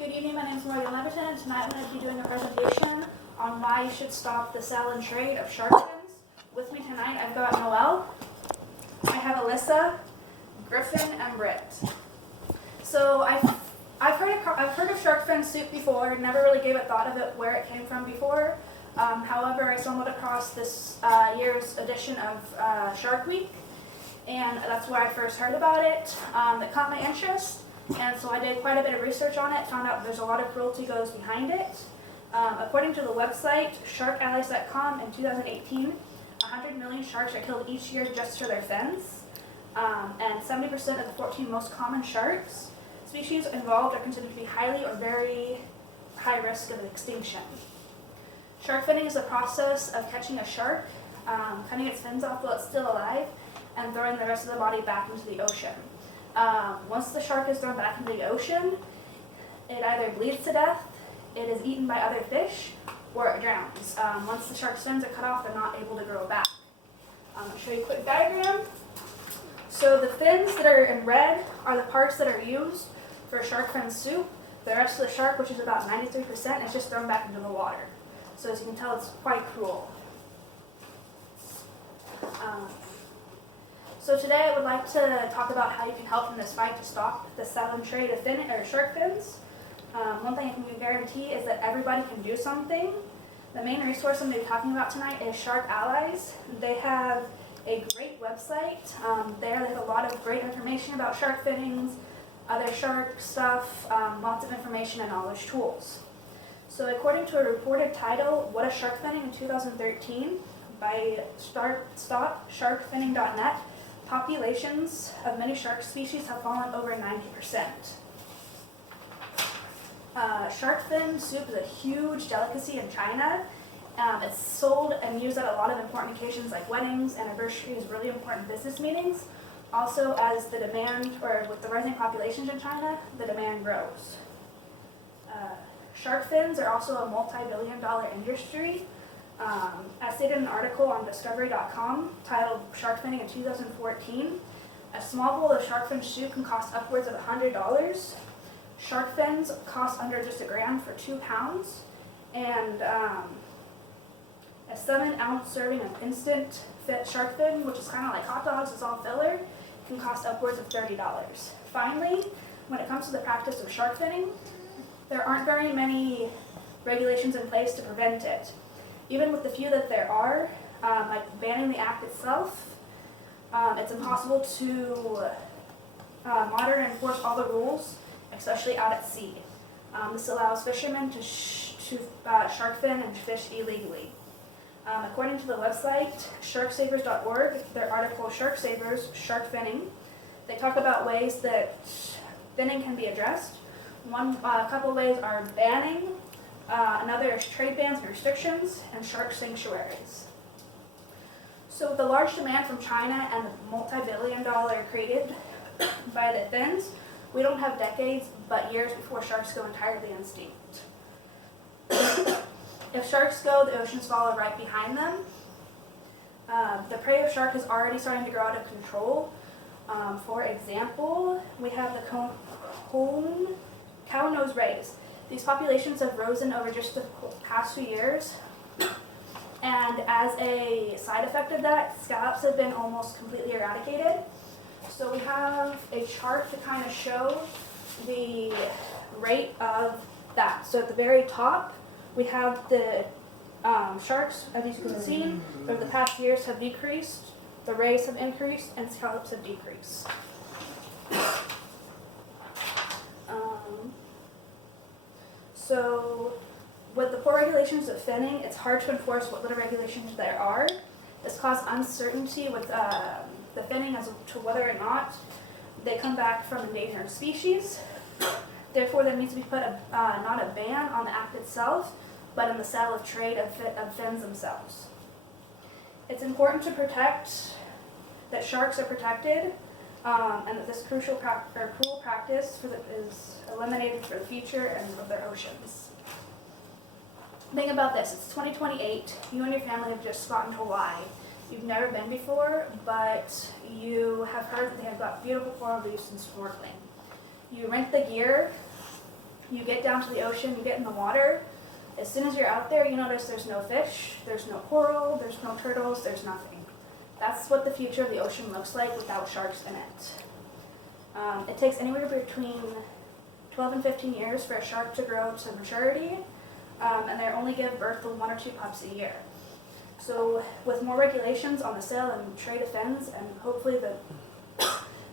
Good evening, my name is Morgan Leverton, and tonight I'm going to be doing a presentation on why you should stop the sale and trade of shark fins. With me tonight, I've got Noelle, I have Alyssa, Griffin, and Britt. So I've heard of shark fin soup before, never really gave a thought of it where it came from before. However, I stumbled across this year's edition of Shark Week, and that's where I first heard about it. It caught my interest. And so I did quite a bit of research on it, found out there's a lot of cruelty goes behind it. According to the website, sharkallies.com, in 2018, 100 million sharks are killed each year just for their fins. And 70% of the 14 most common sharks species involved are considered to be highly or very high risk of extinction. Shark finning is the process of catching a shark, cutting its fins off while it's still alive, and throwing the rest of the body back into the ocean. Once the shark is thrown back into the ocean, it either bleeds to death, it is eaten by other fish, or it drowns. Once the shark's fins are cut off, they're not able to grow back. I'll show you a quick diagram. So the fins that are in red are the parts that are used for shark fin soup. The rest of the shark, which is about 93%, is just thrown back into the water. So as you can tell, it's quite cruel. So today I would like to talk about how you can help in this fight to stop the sale and trade of shark fins. One thing I can guarantee is that everybody can do something. The main resource I'm going to be talking about tonight is Shark Allies. They have a great website. They have a lot of great information about shark finnings, other shark stuff, lots of information and knowledge tools. So according to a reported title, What is Shark Finning in 2013 by StopSharkFinning.net, populations of many shark species have fallen over 90%. Shark fin soup is a huge delicacy in China. It's sold and used at a lot of important occasions like weddings, anniversaries, really important business meetings. Also, as the demand, or with the rising populations in China, the demand grows. Shark fins are also a multi-billion-dollar industry. As stated in an article on Discovery.com titled Shark Finning in 2014, a small bowl of shark fin soup can cost upwards of $100. Shark fins cost under just $1 for 2 pounds, and a 7-ounce serving of instant fit shark fin, which is kind of like hot dogs, it's all filler, can cost upwards of $30. Finally, when it comes to the practice of shark finning, there aren't very many regulations in place to prevent it. Even with the few that there are, like banning the act itself, it's impossible to monitor and enforce all the rules, especially out at sea. This allows fishermen to shark fin and fish illegally. According to the website sharksavers.org, their article Shark Savers, Shark Finning, they talk about ways that finning can be addressed. A couple ways are banning, another is trade bans and restrictions, and shark sanctuaries. So with the large demand from China and the multi-billion-dollar created by the fins, we don't have decades, but years before sharks go entirely extinct. If sharks go, the oceans follow right behind them. The prey of shark is already starting to grow out of control. For example, we have the cow-nose rays. These populations have risen over just the past few years, and as a side effect of that, scallops have been almost completely eradicated. So we have a chart to kind of show the rate of that. So at the very top, we have the sharks, as you can see, over the past years have decreased, the rays have increased, and scallops have decreased. So with the poor regulations of finning, it's hard to enforce what little regulations there are. This caused uncertainty with the finning as to whether or not they come back from endangered species. Therefore, there needs to be put not a ban on the act itself, but in the sale of trade of fins themselves. It's important to protect that sharks are protected, and that this cruel practice is eliminated for the future and of their oceans. Think about this, it's 2028, you and your family have just gotten to Hawaii. You've never been before, but you have heard that they have got beautiful coral reefs and snorkeling. You rent the gear, you get down to the ocean, you get in the water. As soon as you're out there, you notice there's no fish, there's no coral, there's no turtles, there's nothing. That's what the future of the ocean looks like without sharks in it. It takes anywhere between 12 and 15 years for a shark to grow to maturity, and they only give birth to 1 or 2 pups a year. So with more regulations on the sale and trade of fins, and hopefully the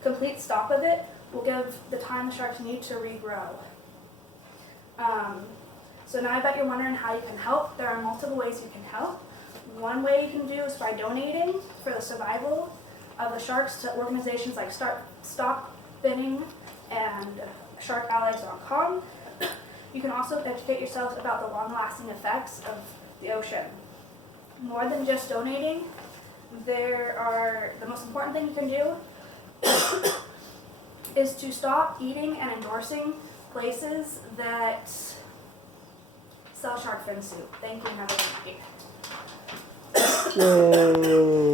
complete stop of it, will give the time the sharks need to regrow. So now I bet you're wondering how you can help. There are multiple ways you can help. One way you can do is by donating for the survival of the sharks to organizations like Stop Finning and SharkAllies.com. You can also educate yourself about the long-lasting effects of the ocean. More than just donating, the most important thing you can do is to stop eating and endorsing places that sell shark fin soup. Thank you and have a good night. Yay.